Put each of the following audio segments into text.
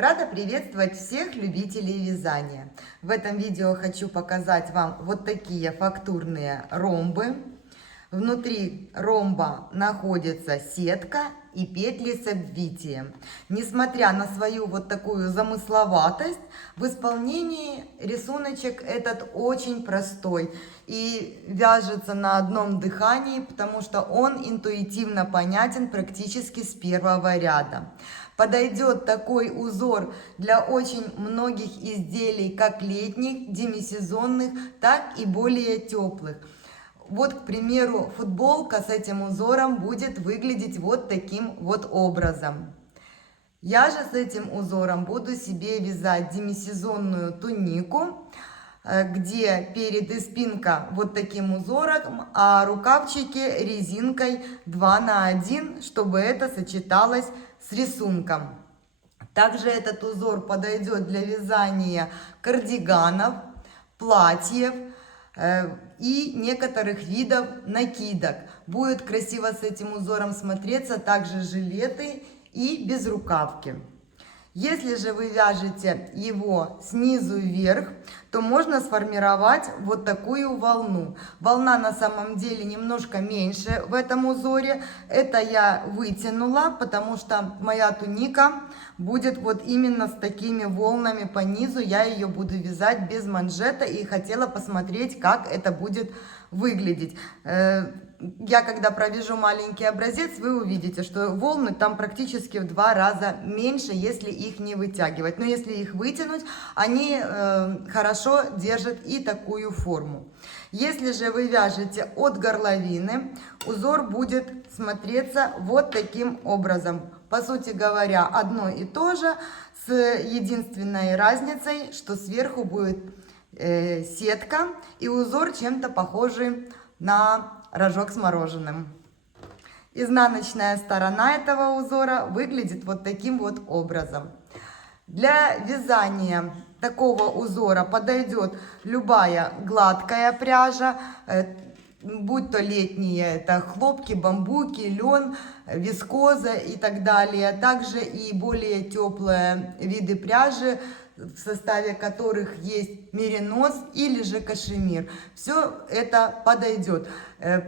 Рада приветствовать всех любителей вязания. В этом видео хочу показать вам вот такие фактурные ромбы. Внутри ромба находится сетка и петли с обвитием. Несмотря на свою вот такую замысловатость, в исполнении рисуночек этот очень простой и вяжется на одном дыхании, потому что он интуитивно понятен практически с первого ряда. Подойдет такой узор для очень многих изделий, как летних, демисезонных, так и более теплых. Вот, к примеру, футболка с этим узором будет выглядеть вот таким вот образом. Я же с этим узором буду себе вязать демисезонную тунику, где перед и спинка вот таким узором, а рукавчики резинкой 2 на 1, чтобы это сочеталось с рисунком. Также этот узор подойдет для вязания кардиганов, платьев и некоторых видов накидок. Будет красиво с этим узором смотреться также жилеты и безрукавки. Если же вы вяжете его снизу вверх, то можно сформировать вот такую волну. Волна на самом деле немножко меньше в этом узоре. Это я вытянула, потому что моя туника будет вот именно с такими волнами по низу. Я ее буду вязать без манжета и хотела посмотреть, как это будет выглядеть. Я когда провяжу маленький образец, вы увидите, что волны там практически в 2 раза меньше, если их не вытягивать. Но если их вытянуть, они хорошо держат и такую форму. Если же вы вяжете от горловины, узор будет смотреться вот таким образом. По сути говоря, одно и то же, с единственной разницей, что сверху будет сетка и узор чем-то похожий на рожок с мороженым. Изнаночная сторона этого узора выглядит вот таким вот образом. Для вязания такого узора подойдет любая гладкая пряжа, будь то летние, это хлопки, бамбуки, лен, вискоза и так далее. Также и более теплые виды пряжи, в составе которых есть меринос или же кашемир. Все это подойдет.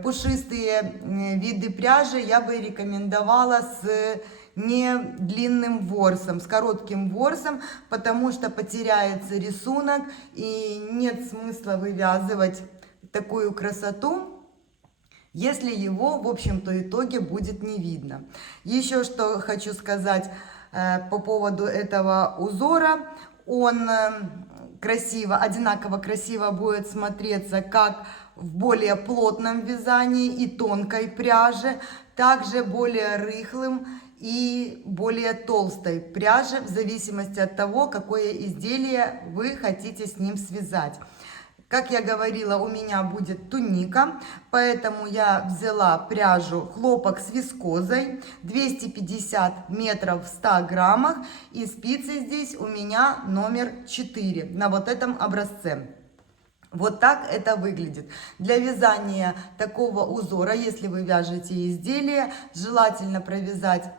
Пушистые виды пряжи я бы рекомендовала с не длинным ворсом, с коротким ворсом, потому что потеряется рисунок и нет смысла вывязывать такую красоту, если его, в общем-то, итоге будет не видно. Еще что хочу сказать по поводу этого узора. Он одинаково красиво будет смотреться как в более плотном вязании и тонкой пряже, также более рыхлым и более толстой пряже, в зависимости от того, какое изделие вы хотите с ним связать. Как я говорила, у меня будет туника, поэтому я взяла пряжу хлопок с вискозой, 250 метров в 100 граммах, и спицы здесь у меня номер 4 на вот этом образце. Вот так это выглядит. Для вязания такого узора, если вы вяжете изделие, желательно провязать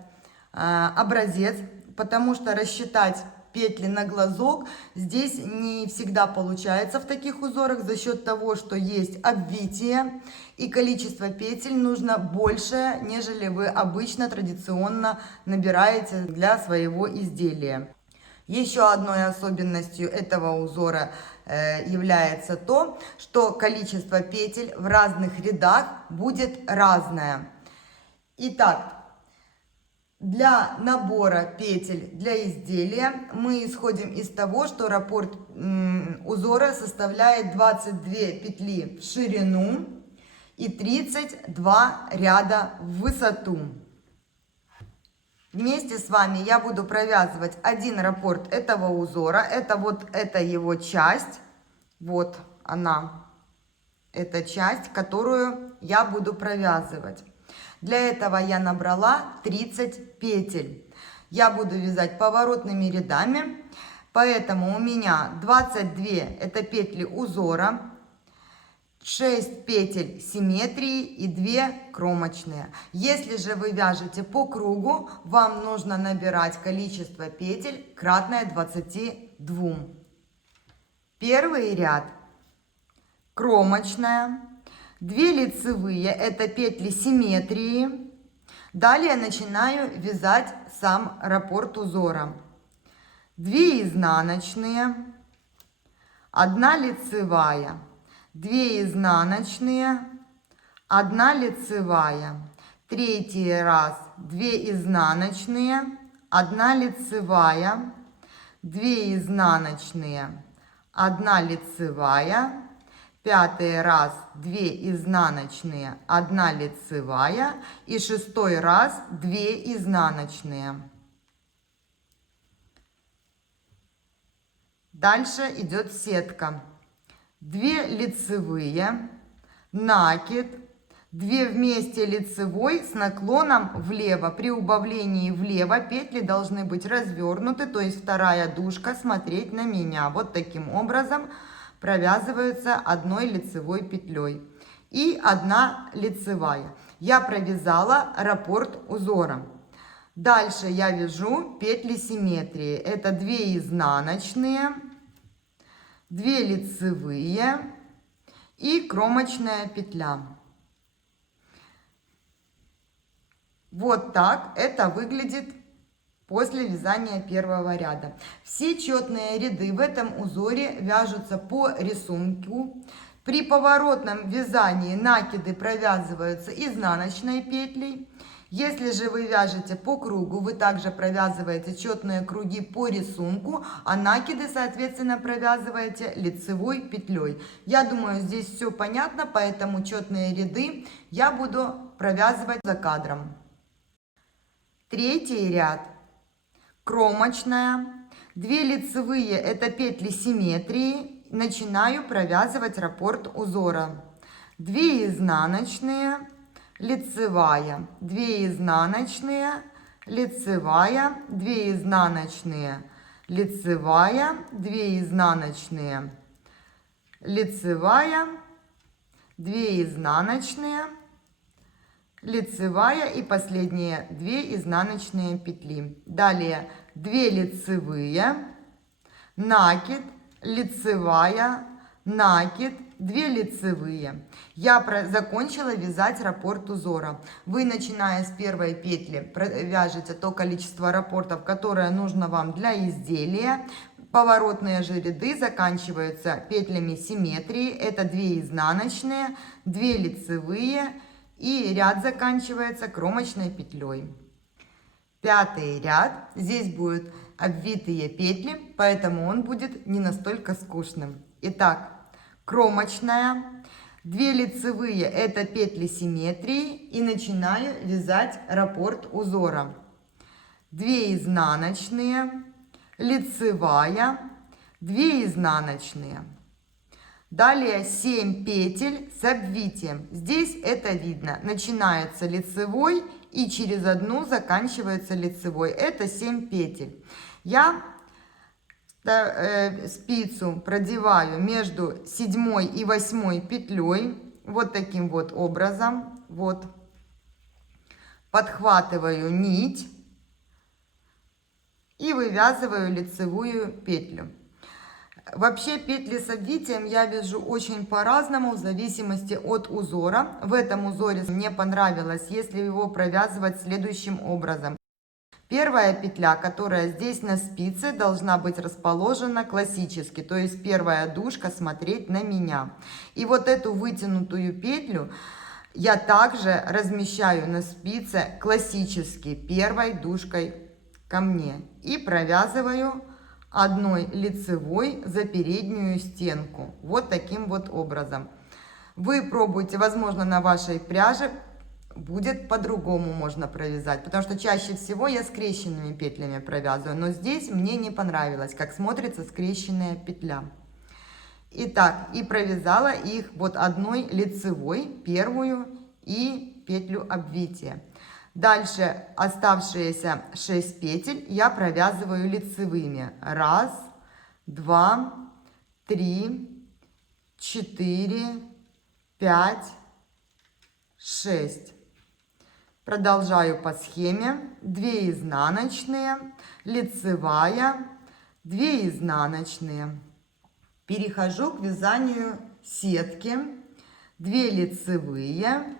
образец, потому что рассчитать петли на глазок здесь не всегда получается в таких узорах за счет того, что есть обвитие и количество петель нужно больше, нежели вы обычно традиционно набираете для своего изделия. Еще одной особенностью этого узора является то, что количество петель в разных рядах будет разное. Итак, для набора петель для изделия мы исходим из того, что раппорт узора составляет 22 петли в ширину и 32 ряда в высоту. Вместе с вами я буду провязывать один раппорт этого узора. Это вот эта его часть. Вот она, эта часть, которую я буду провязывать. Для этого я набрала 30 петель. Я буду вязать поворотными рядами, поэтому у меня 22 это петли узора, 6 петель симметрии и 2 кромочные. Если же вы вяжете по кругу, вам нужно набирать количество петель кратное 22. Первый ряд кромочная, 2 лицевые, это петли симметрии. Далее начинаю вязать сам раппорт узора. 2 изнаночные, 1 лицевая, 2 изнаночные, 1 лицевая, третий раз 2 изнаночные, 1 лицевая, 2 изнаночные, 1 лицевая, пятый раз 2 изнаночные, 1 лицевая и шестой раз 2 изнаночные. Дальше идет сетка. 2 лицевые, накид, 2 вместе лицевой с наклоном влево. При убавлении влево петли должны быть развернуты, то есть вторая дужка смотреть на меня. Вот таким образом провязываются одной лицевой петлей. И 1 лицевая. Я провязала раппорт узора. Дальше я вяжу петли симметрии. Это 2 изнаночные, 2 лицевые и кромочная петля. Вот так это выглядит после вязания первого ряда. Все четные ряды в этом узоре вяжутся по рисунку. При поворотном вязании накиды провязываются изнаночной петлей. Если же вы вяжете по кругу, вы также провязываете четные круги по рисунку, а накиды, соответственно, провязываете лицевой петлей. Я думаю, здесь все понятно, поэтому четные ряды я буду провязывать за кадром. Третий ряд. Кромочная. 2 лицевые, это петли симметрии. Начинаю провязывать раппорт узора. 2 изнаночные, лицевая, 2 изнаночные, лицевая, 2 изнаночные, лицевая, 2 изнаночные, лицевая, 2 изнаночные, лицевая и последние 2 изнаночные петли. Далее 2 лицевые, накид, лицевая, накид, 2 лицевые. Я закончила вязать раппорт узора. Вы, начиная с первой петли, вяжете то количество раппортов, которое нужно вам для изделия. Поворотные же ряды заканчиваются петлями симметрии. Это 2 изнаночные, 2 лицевые и ряд заканчивается кромочной петлей. Пятый ряд. Здесь будут обвитые петли, поэтому он будет не настолько скучным. Итак, кромочная, 2 лицевые, это петли симметрии, и начинаю вязать раппорт узора. 2 изнаночные, лицевая, 2 изнаночные. Далее 7 петель с обвитием. Здесь это видно. Начинается лицевой и через одну заканчивается лицевой. Это 7 петель. Я спицу продеваю между 7 и 8 петлей. Вот таким вот образом. Вот. Подхватываю нить и вывязываю лицевую петлю. Вообще петли с обвитием я вяжу очень по-разному, в зависимости от узора. В этом узоре мне понравилось, если его провязывать следующим образом. Первая петля, которая здесь на спице, должна быть расположена классически, то есть первая дужка смотреть на меня. И вот эту вытянутую петлю я также размещаю на спице классически первой дужкой ко мне и провязываю одной лицевой за переднюю стенку. Вот таким вот образом. Вы пробуйте, возможно, на вашей пряже будет по-другому можно провязать, потому что чаще всего я скрещенными петлями провязываю, но здесь мне не понравилось, как смотрится скрещенная петля. Итак, и провязала их вот одной лицевой, первую и петлю обвития. Дальше оставшиеся 6 петель я провязываю лицевыми. 1, 2, 3, 4, 5, 6. Продолжаю по схеме. 2 изнаночные, лицевая, 2 изнаночные. Перехожу к вязанию сетки. 2 лицевые,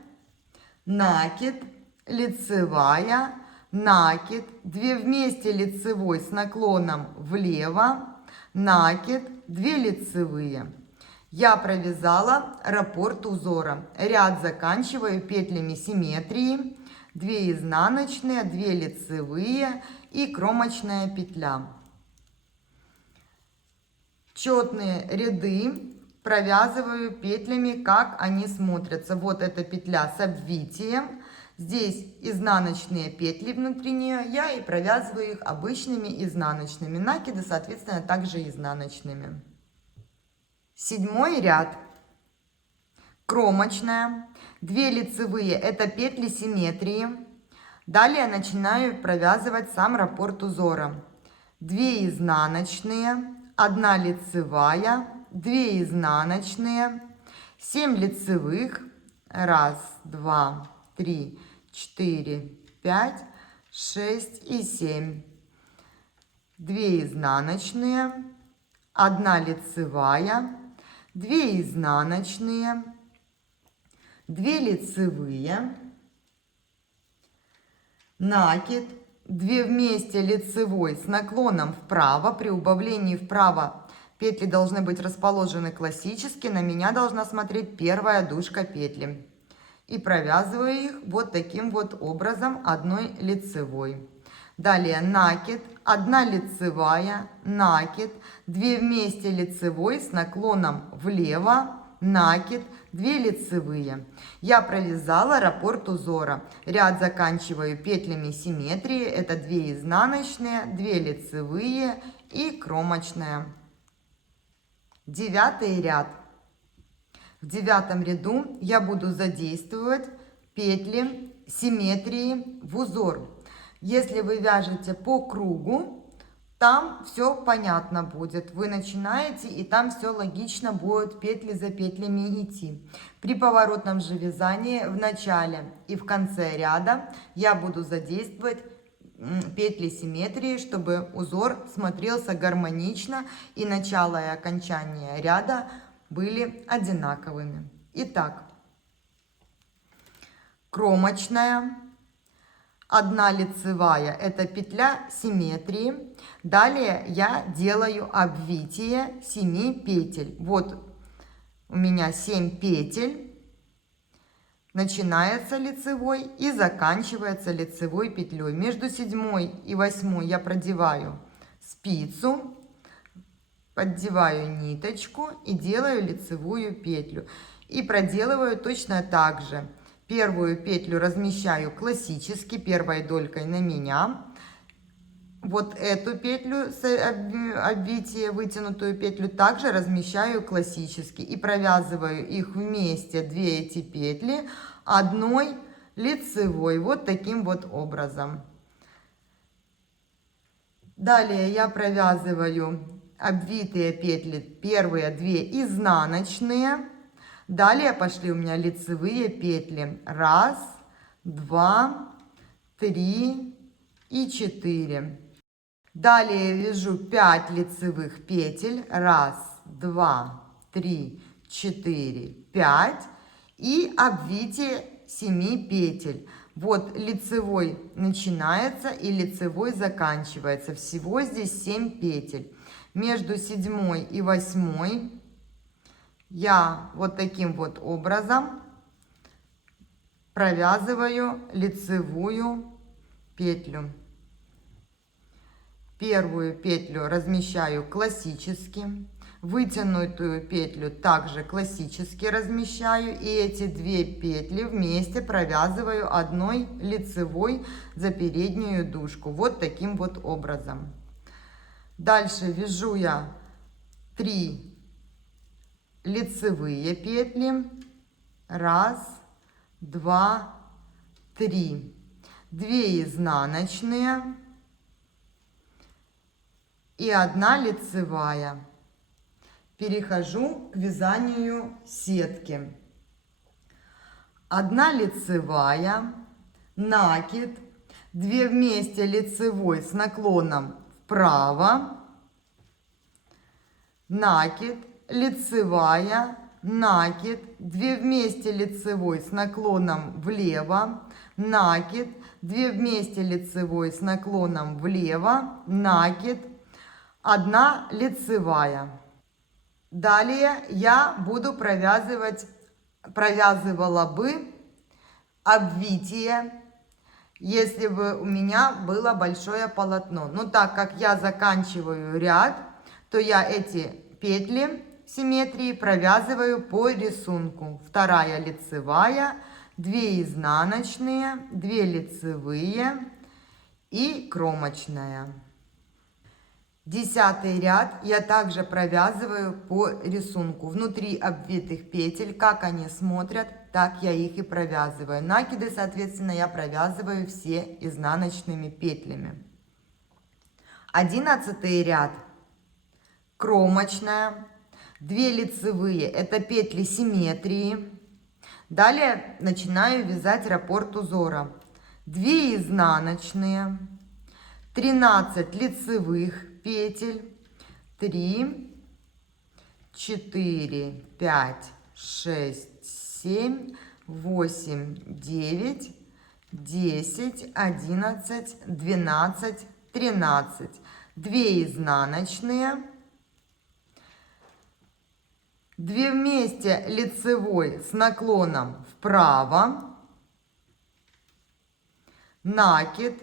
накид, лицевая, накид, 2 вместе лицевой с наклоном влево, накид, 2 лицевые. Я провязала раппорт узора. Ряд заканчиваю петлями симметрии, 2 изнаночные, 2 лицевые и кромочная петля. Четные ряды провязываю петлями, как они смотрятся. Вот эта петля с обвитием. Здесь изнаночные петли внутри нее. Я и провязываю их обычными изнаночными. Накиды, соответственно, также изнаночными. 7 ряд. Кромочная. 2 лицевые. Это петли симметрии. Далее начинаю провязывать сам раппорт узора. 2 изнаночные. 1 лицевая, 2 изнаночные, 7 лицевых, 1, 2, 3, 4, 5, 6 и 7, 2 изнаночные, 1 лицевая, 2 изнаночные, 2 лицевые, накид, 2 вместе лицевой с наклоном вправо. При убавлении вправо петли должны быть расположены классически. На меня должна смотреть первая дужка петли. И провязываю их вот таким вот образом, 1 лицевой. Далее накид, 1 лицевая, накид, 2 вместе лицевой с наклоном влево, накид, 2 лицевые. Я провязала раппорт узора. Ряд заканчиваю петлями симметрии. Это 2 изнаночные, 2 лицевые и кромочная. 9 ряд. В 9 ряду я буду задействовать петли симметрии в узор. Если вы вяжете по кругу, там все понятно будет. Вы начинаете, и там все логично будет петли за петлями идти. При поворотном же вязании в начале и в конце ряда я буду задействовать петли симметрии, чтобы узор смотрелся гармонично и начало и окончание ряда были одинаковыми. Итак, кромочная. 1 лицевая, это петля симметрии. Далее я делаю обвитие 7 петель. Вот у меня 7 петель. Начинается лицевой и заканчивается лицевой петлей. Между 7 и 8 я продеваю спицу, поддеваю ниточку и делаю лицевую петлю. И проделываю точно так же. Первую петлю размещаю классически, первой долькой на меня. Вот эту петлю с обвития, вытянутую петлю, также размещаю классически. И провязываю их вместе, 2 эти петли, 1 лицевой. Вот таким вот образом. Далее я провязываю обвитые петли, первые 2 изнаночные. Далее пошли у меня лицевые петли. 1, 2, 3 и 4. Далее вяжу 5 лицевых петель. 1, 2, 3, 4, 5. И обвитие 7 петель. Вот лицевой начинается и лицевой заканчивается. Всего здесь 7 петель. Между 7 и 8 я вот таким вот образом провязываю лицевую петлю. Первую петлю размещаю классически, вытянутую петлю также классически размещаю, и эти 2 петли вместе провязываю 1 лицевой за переднюю дужку. Вот таким вот образом. Дальше вяжу я 3 лицевые петли. 1, 2, 3. 2 изнаночные и 1 лицевая. Перехожу к вязанию сетки. 1 лицевая, накид, 2 вместе лицевой с наклоном вправо, накид, лицевая, накид, 2 вместе лицевой с наклоном влево, накид, 2 вместе лицевой с наклоном влево, накид, 1 лицевая. Далее я буду провязывала бы обвитие, если бы у меня было большое полотно. Но так как я заканчиваю ряд, то я эти петли симметрии провязываю по рисунку. 2 лицевая, 2 изнаночные, 2 лицевые и кромочная. 10 ряд я также провязываю по рисунку. Внутри обвитых петель, как они смотрят, так я их и провязываю. Накиды, соответственно, я провязываю все изнаночными петлями. 11 ряд. Кромочная. 2 лицевые, это петли симметрии. Далее начинаю вязать раппорт узора. 2 изнаночные, 13 лицевых петель, 3, 4, 5, 6, 7, 8, 9, 10, 11, 12, 13. 2 изнаночные, 2 вместе лицевой с наклоном вправо, накид,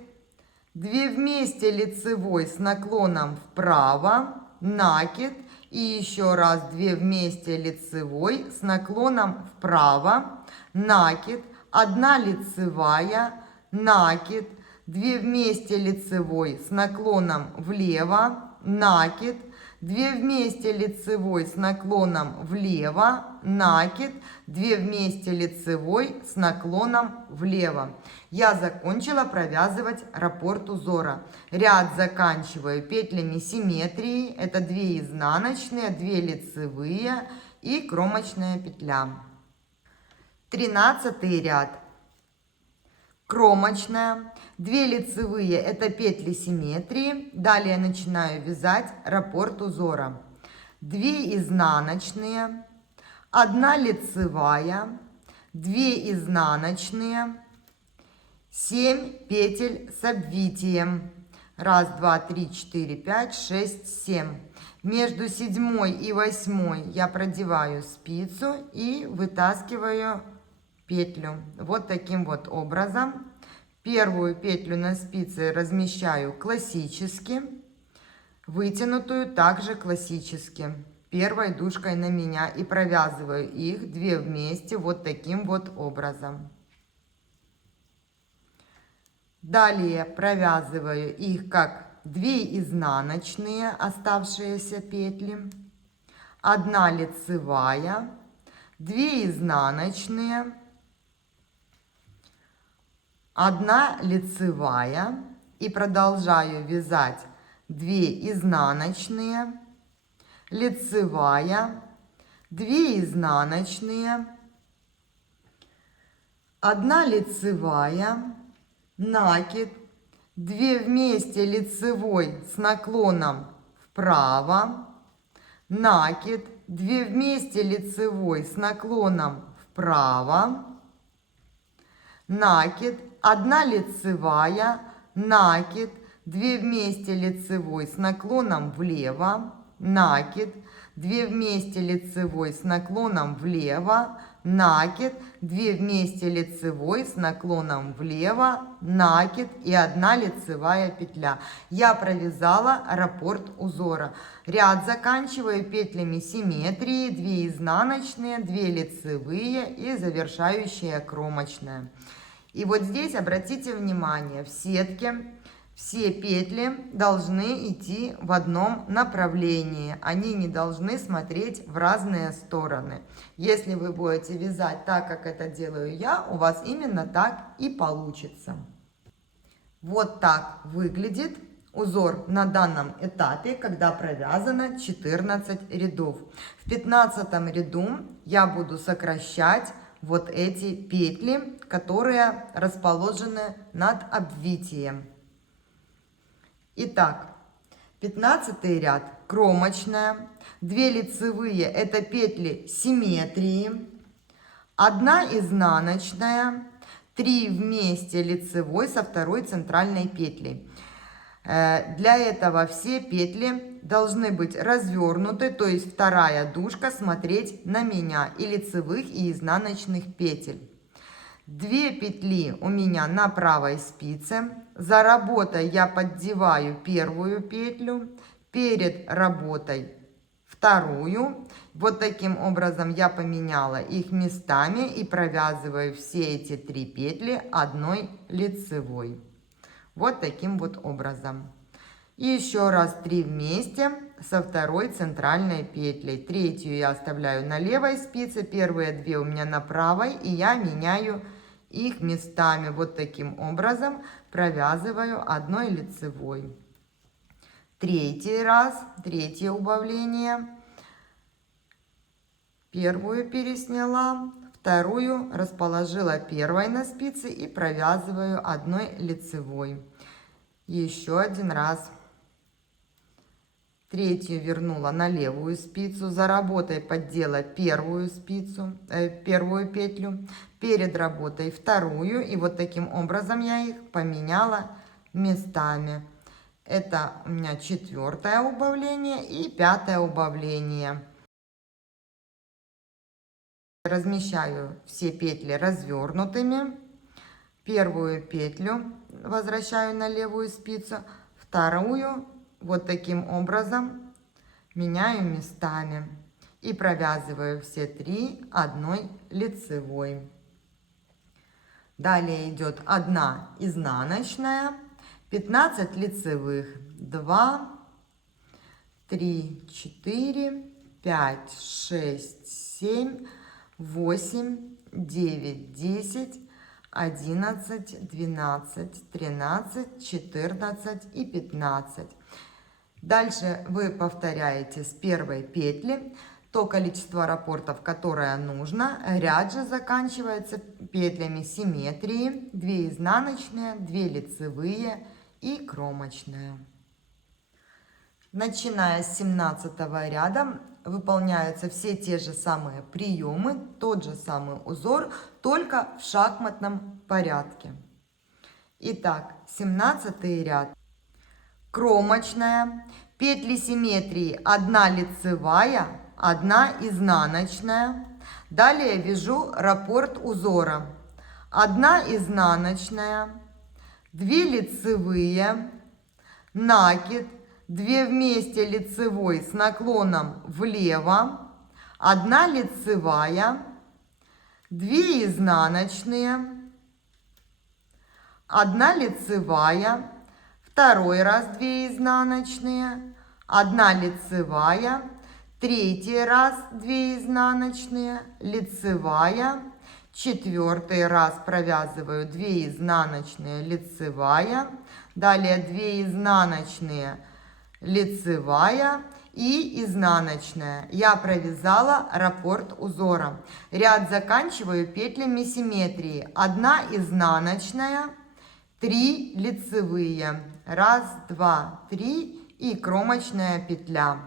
2 вместе лицевой с наклоном вправо, накид и еще раз 2 вместе лицевой с наклоном вправо, накид, 1 лицевая, накид, 2 вместе лицевой с наклоном влево, накид, 2 вместе лицевой с наклоном влево, накид, 2 вместе лицевой с наклоном влево. Я закончила провязывать раппорт узора. Ряд заканчиваю петлями симметрии. Это 2 изнаночные, 2 лицевые и кромочная петля. 13 ряд. Кромочная, 2 лицевые, это петли симметрии. Далее начинаю вязать раппорт узора. 2 изнаночные, 1 лицевая, 2 изнаночные, 7 петель с обвитием. 1, 2, 3, 4, 5, 6, 7. Между 7 и 8 я продеваю спицу и вытаскиваю петлю вот таким вот образом. Первую петлю на спице размещаю классически, вытянутую также классически, первой дужкой на меня, и провязываю их 2 вместе вот таким вот образом. Далее провязываю их как 2 изнаночные оставшиеся петли, 1 лицевая, 2 изнаночные, 1 лицевая, и продолжаю вязать 2 изнаночные, лицевая, 2 изнаночные, 1 лицевая, накид, 2 вместе лицевой с наклоном вправо, накид, 2 вместе лицевой с наклоном вправо, накид, 1 лицевая, накид, 2 вместе лицевой с наклоном влево, накид, 2 вместе лицевой с наклоном влево, накид, 2 вместе лицевой с наклоном влево, накид и 1 лицевая петля. Я провязала раппорт узора. Ряд заканчиваю петлями симметрии, 2 изнаночные, 2 лицевые и завершающая кромочная. И вот здесь обратите внимание, в сетке все петли должны идти в одном направлении. Они не должны смотреть в разные стороны. Если вы будете вязать так, как это делаю я, у вас именно так и получится. Вот так выглядит узор на данном этапе, когда провязано 14 рядов. В 15 ряду я буду сокращать вот эти петли, которые расположены над обвитием. Итак, 15 ряд кромочная, 2 лицевые это петли симметрии, 1 изнаночная, 3 вместе лицевой со второй центральной петлей. Для этого все петли должны быть развернуты, то есть вторая дужка смотреть на меня, и лицевых, и изнаночных петель. 2 петли у меня на правой спице. За работой я поддеваю первую петлю, перед работой вторую. Вот таким образом я поменяла их местами и провязываю все эти 3 петли одной лицевой. Вот таким вот образом. И еще раз 3 вместе со второй центральной петлей. Третью я оставляю на левой спице, первые 2 у меня на правой, и я меняю их местами. Вот таким образом провязываю одной лицевой. Третий раз, третье убавление. Первую пересняла, вторую расположила первой на спице и провязываю одной лицевой. Еще один раз. Третью вернула на левую спицу, за работой поддела первую спицу, первую петлю, перед работой вторую, и вот таким образом я их поменяла местами. Это у меня 4-е убавление и 5-е убавление. Размещаю все петли развернутыми. Первую петлю возвращаю на левую спицу, вторую вот таким образом меняю местами и провязываю все 3 одной лицевой. Далее идет 1 изнаночная, 15 лицевых, 2, 3, 4, 5, 6, 7, 8, 9, 10, 11, 12, 13, 14 и 15. Dальше вы повторяете с первой петли то количество раппортов, которое нужно. Ряд же заканчивается петлями симметрии, 2 изнаночные, 2 лицевые и кромочная. Начиная с 17 ряда выполняются все те же самые приемы, тот же самый узор, только в шахматном порядке. Итак, 17 ряд. Кромочная, петли симметрии 1 лицевая, 1 изнаночная. Далее вяжу раппорт узора. 1 изнаночная, 2 лицевые, накид, 2 вместе лицевой с наклоном влево, 1 лицевая, 2 изнаночные, 1 лицевая, второй раз 2 изнаночные, 1 лицевая, третий раз 2 изнаночные, лицевая, 4-й раз провязываю 2 изнаночные, лицевая, далее 2 изнаночные, лицевая и изнаночная. Я провязала раппорт узора. Ряд заканчиваю петлями симметрии. 1 изнаночная, 3 лицевые, 1, 2, 3 и кромочная петля.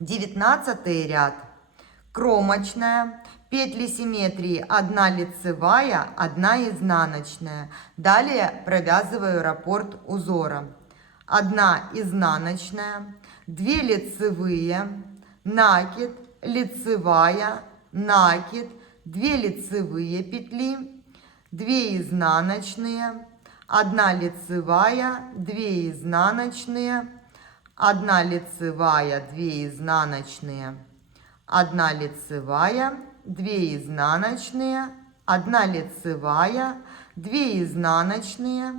19 ряд. Кромочная, петли симметрии 1 лицевая, 1 изнаночная. Далее провязываю раппорт узора. 1 изнаночная, 2 лицевые, накид, лицевая, накид, 2 лицевые петли, 2 изнаночные, 1 лицевая, 2 изнаночные, 1 лицевая, 2 изнаночные, 1 лицевая, 2 изнаночные, 1 лицевая, 2 изнаночные,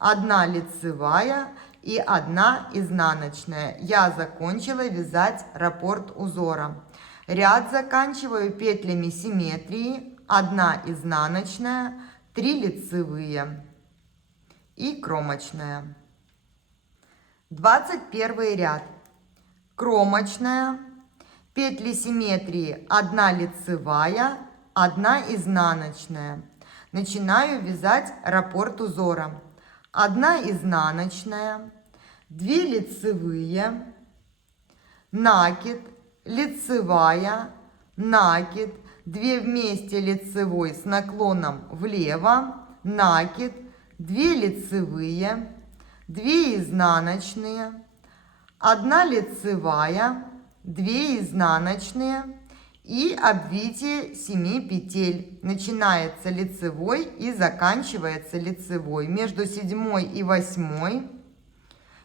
1 лицевая и 1 изнаночная. Я закончила вязать раппорт узора. Ряд заканчиваю петлями симметрии. 1 изнаночная, 3 лицевые и кромочная. 21 ряд. Кромочная, петли симметрии 1 лицевая, 1 изнаночная. Начинаю вязать раппорт узора. 1 изнаночная, 2 лицевые, накид, лицевая, накид, 2 вместе лицевой с наклоном влево, накид, 2 лицевые, 2 изнаночные, 1 лицевая, 2 изнаночные и обвитие 7 петель. Начинается лицевой и заканчивается лицевой. Между 7 и 8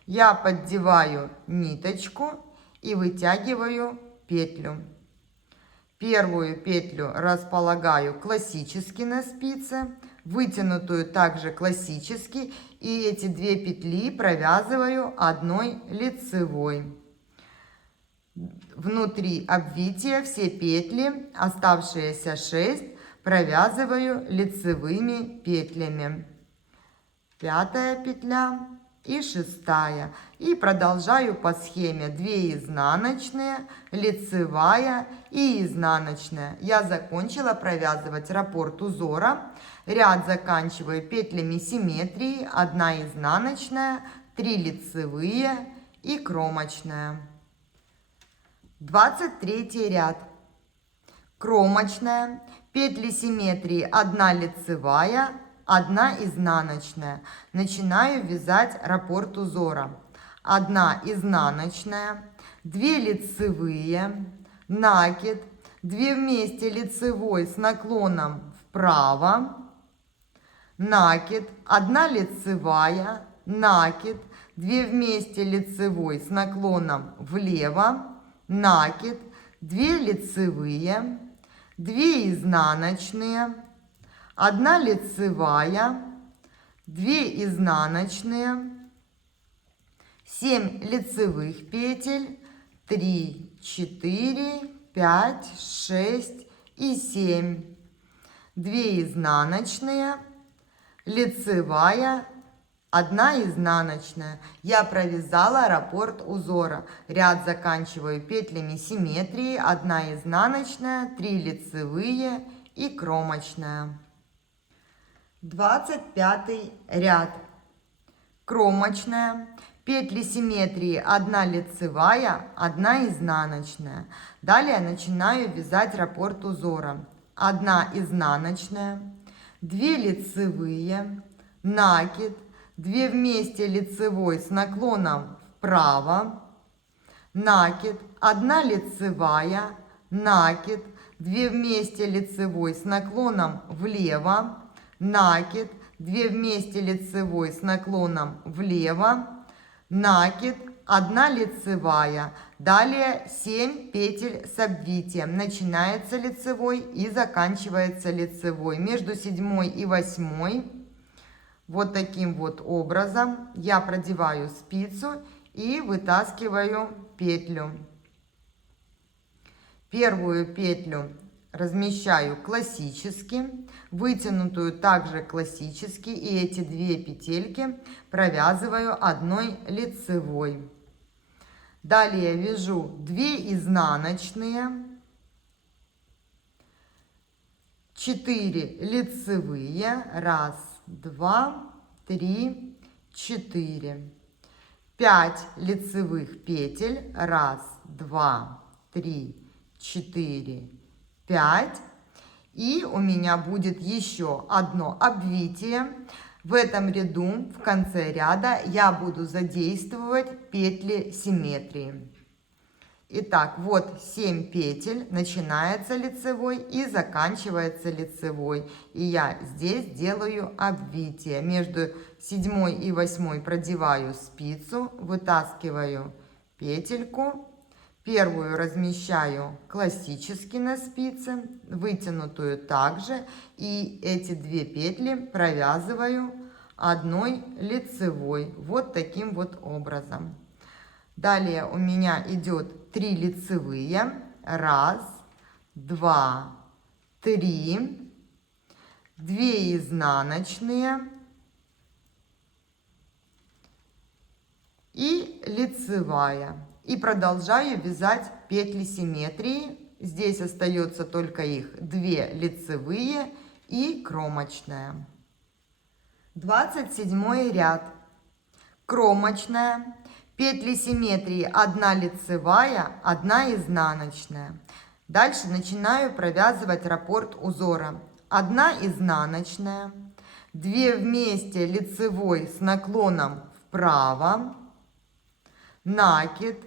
я поддеваю ниточку и вытягиваю петлю. Первую петлю располагаю классически на спице, вытянутую также классически, и эти 2 петли провязываю 1 лицевой. Внутри обвития все петли, оставшиеся 6, провязываю лицевыми петлями. 5 петля и 6. И продолжаю по схеме 2 изнаночные, лицевая и изнаночная. Я закончила провязывать раппорт узора. Ряд заканчиваю петлями симметрии, 1 изнаночная, 3 лицевые и кромочная. 23 ряд. Кромочная, петли симметрии 1 лицевая, 1 изнаночная. Начинаю вязать раппорт узора. 1 изнаночная, 2 лицевые, накид, 2 вместе лицевой с наклоном вправо, накид, 1 лицевая, накид, 2 вместе лицевой с наклоном влево, накид, 2 лицевые, 2 изнаночные, 1 лицевая, 2 изнаночные, 7 лицевых петель, 3, 4, 5, 6 и 7, 2 изнаночные, лицевая, 1 изнаночная. Я провязала раппорт узора. Ряд заканчиваю петлями симметрии, 1 изнаночная, 3 лицевые и кромочная. 25 ряд. Кромочная, петли симметрии 1 лицевая, 1 изнаночная. Далее начинаю вязать раппорт узора. 1 изнаночная, 2 лицевые, накид, 2 вместе лицевой с наклоном вправо, накид, 1 лицевая, накид, 2 вместе лицевой с наклоном влево, накид, 2 вместе лицевой с наклоном влево, накид, 1 лицевая. Далее 7 петель с обвитием. Начинается лицевой и заканчивается лицевой. Между 7 и 8 вот таким вот образом я продеваю спицу и вытаскиваю петлю. Первую петлю размещаю классически, вытянутую также классически, и эти 2 петельки провязываю 1 лицевой. Далее вяжу 2 изнаночные, 4 лицевые, 1, 2, 3, 4, 5 лицевых петель, 1, 2, 3, 4, 5. И у меня будет еще одно обвитие. В этом ряду, в конце ряда, я буду задействовать петли симметрии. Итак, вот 7 петель, начинается лицевой и заканчивается лицевой. И я здесь делаю обвитие. Между 7 и 8 продеваю спицу, вытаскиваю петельку. Первую размещаю классически на спице, вытянутую также, и эти 2 петли провязываю 1 лицевой, вот таким вот образом. Далее у меня идет 3 лицевые, 1, 2, 3, 2 изнаночные и лицевая. И продолжаю вязать петли симметрии Здесь остается только их 2 лицевые и кромочная. 27 ряд. Кромочная. Петли симметрии 1 лицевая, 1 изнаночная. Дальше начинаю провязывать раппорт узора. 1 изнаночная, 2 вместе лицевой с наклоном вправо, накид,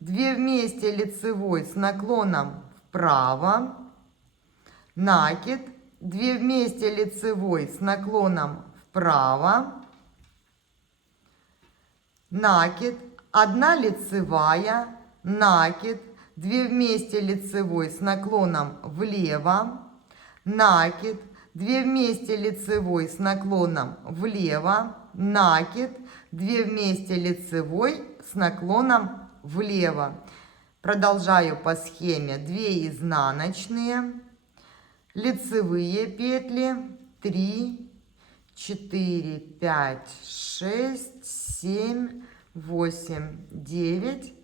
2 вместе лицевой с наклоном вправо, накид, 2 вместе лицевой с наклоном вправо, накид, 1 лицевая, накид, 2 вместе лицевой с наклоном влево, накид, 2 вместе лицевой с наклоном влево, накид, 2 вместе лицевой с наклоном влево. Продолжаю по схеме. 2 изнаночные, лицевые петли 3, 4, 5, 6, 7, 8, 9,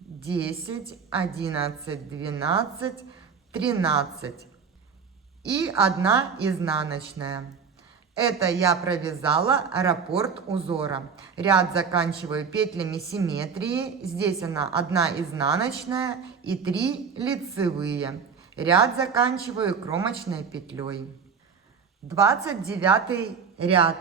10, 11, 12, 13 и 1 изнаночная. Это я провязала раппорт узора. Ряд заканчиваю петлями симметрии. Здесь она 1 изнаночная и 3 лицевые. Ряд заканчиваю кромочной петлей. 29 ряд.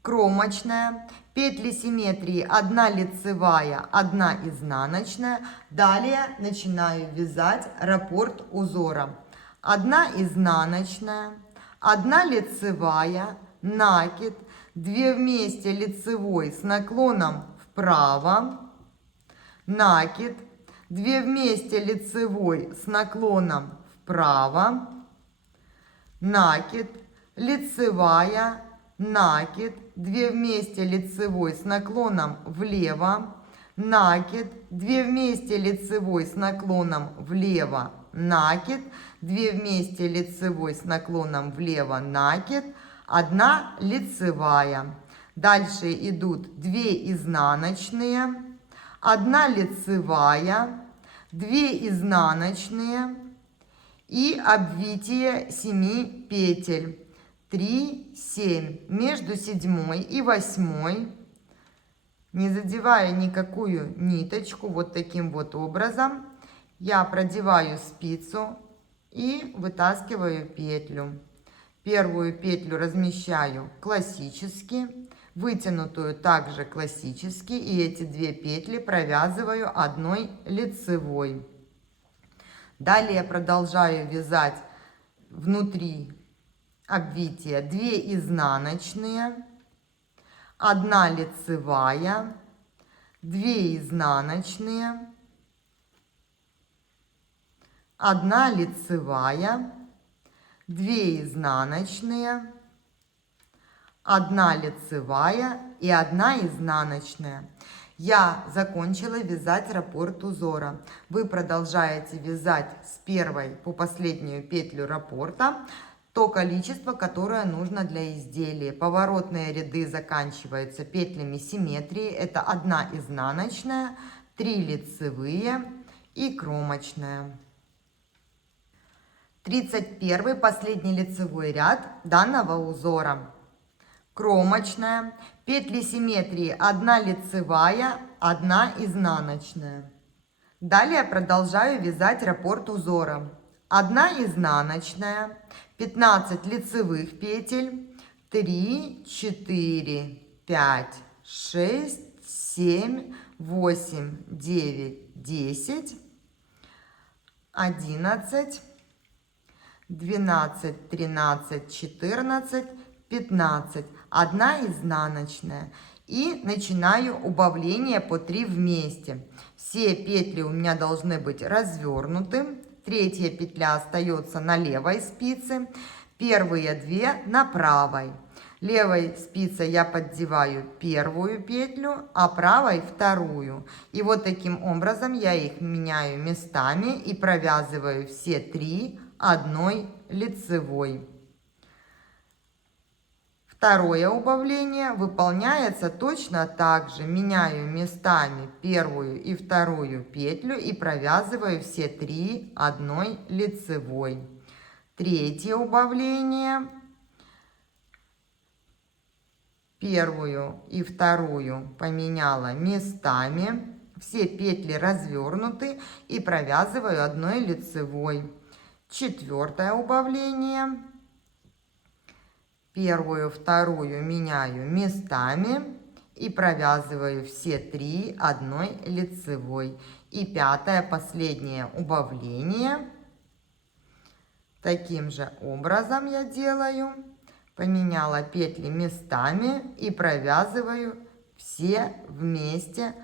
Кромочная. Петли симметрии 1 лицевая, 1 изнаночная. Далее начинаю вязать раппорт узора. 1 изнаночная, 1 лицевая, накид, 2 вместе лицевой с наклоном вправо, накид, 2 вместе лицевой с наклоном вправо, накид, лицевая, накид, 2 вместе лицевой с наклоном влево, накид, 2 вместе лицевой с наклоном влево, накид, 2 вместе лицевой с наклоном влево, накид, 1 лицевая. Дальше идут 2 изнаночные, 1 лицевая, 2 изнаночные и обвитие 7 петель. 3, 7. Между 7 и 8, не задевая никакую ниточку, вот таким вот образом, я продеваю спицу и вытаскиваю петлю. Первую петлю размещаю классически, вытянутую также классически, и эти 2 петли провязываю 1 лицевой. Далее продолжаю вязать внутри обвития 2 изнаночные, 1 лицевая, 2 изнаночные, 1 лицевая, 2 изнаночные, 1 лицевая и 1 изнаночная. Я закончила вязать раппорт узора. Вы продолжаете вязать с первой по последнюю петлю раппорта то количество, которое нужно для изделия. Поворотные ряды заканчиваются петлями симметрии. Это 1 изнаночная, 3 лицевые и кромочная. 31 последний лицевой ряд данного узора. Кромочная. Петли симметрии 1 лицевая, 1 изнаночная. Далее продолжаю вязать раппорт узора. 1 изнаночная, 15 лицевых петель, 3, 4, 5, 6, 7, 8, 9, 10, 11, 12, 13, 14, 15. 1 изнаночная. И начинаю убавление по 3 вместе. Все петли у меня должны быть развернуты. 3-я петля остается на левой спице. Первые 2 на правой. Левой спицей я поддеваю первую петлю, а правой вторую. И вот таким образом я их меняю местами и провязываю все 3 1 лицевой. Второе убавление выполняется точно так же. Меняю местами первую и вторую петлю и провязываю все 3 одной лицевой. Третье убавление. Первую и вторую поменяла местами. Все петли развернуты и провязываю одной лицевой. Четвертое убавление. Первую, вторую меняю местами и провязываю все 3 одной лицевой. И пятое, последнее убавление. Таким же образом я делаю. Поменяла петли местами и провязываю все вместе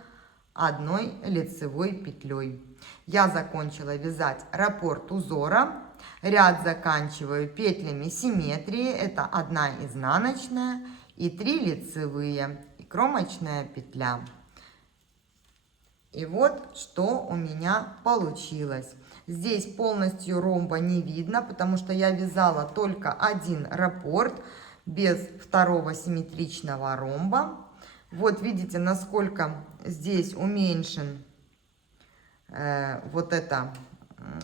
одной лицевой петлей. Я закончила вязать раппорт узора. Ряд заканчиваю петлями симметрии. Это 1 изнаночная и 3 лицевые и кромочная петля. И вот что у меня получилось. Здесь полностью ромба не видно, потому что я вязала только один раппорт без второго симметричного ромба. Вот видите, насколько здесь уменьшен вот эта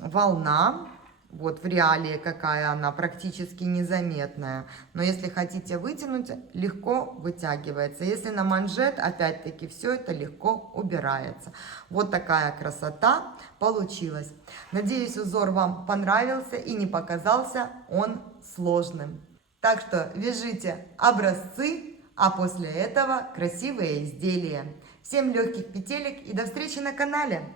волна. Вот в реалии какая она, практически незаметная. Но если хотите вытянуть, легко вытягивается. Если на манжет, опять-таки, все это легко убирается. Вот такая красота получилась. Надеюсь, узор вам понравился и не показался он сложным. Так что вяжите образцы, а после этого красивые изделия. Всем легких петелек и до встречи на канале!